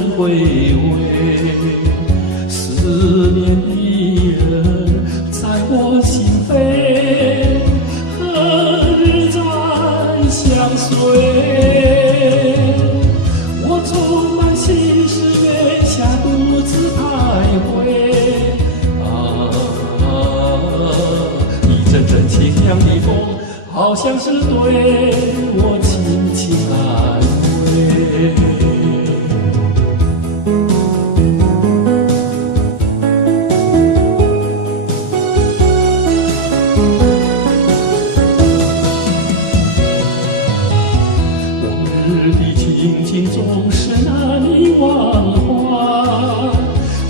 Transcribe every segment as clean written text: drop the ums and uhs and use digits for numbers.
能回味。思念的人在我心扉，何日再相随？我充满心事，月下独自徘徊。一阵阵清凉的风，好像是对我轻轻安慰。往日的情景总是难以忘怀，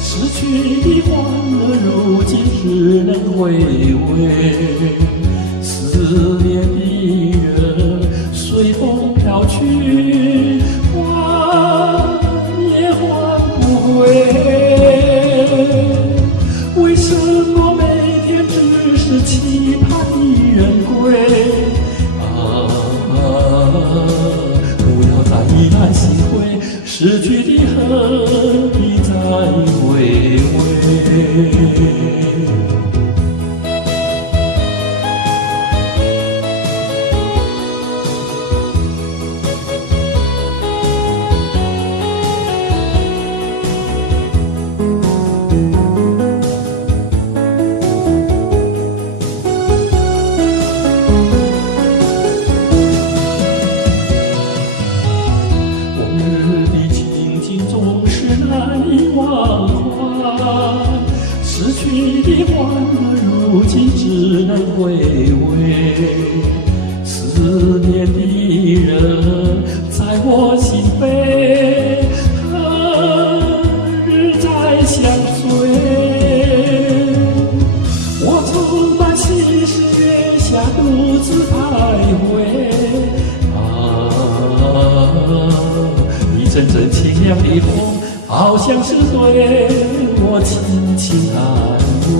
失去的欢乐如今只能回味。思念的人随风飘去，还也还不回。为什么每天只是期盼一人归？不要再依然心灰，失去的何必再回味？难以忘怀，失去的欢乐如今只能回味。思念的人在我心扉，何日再相随？我充满心事，月下独自徘徊。一阵阵清凉的风，好像是对我轻轻安慰。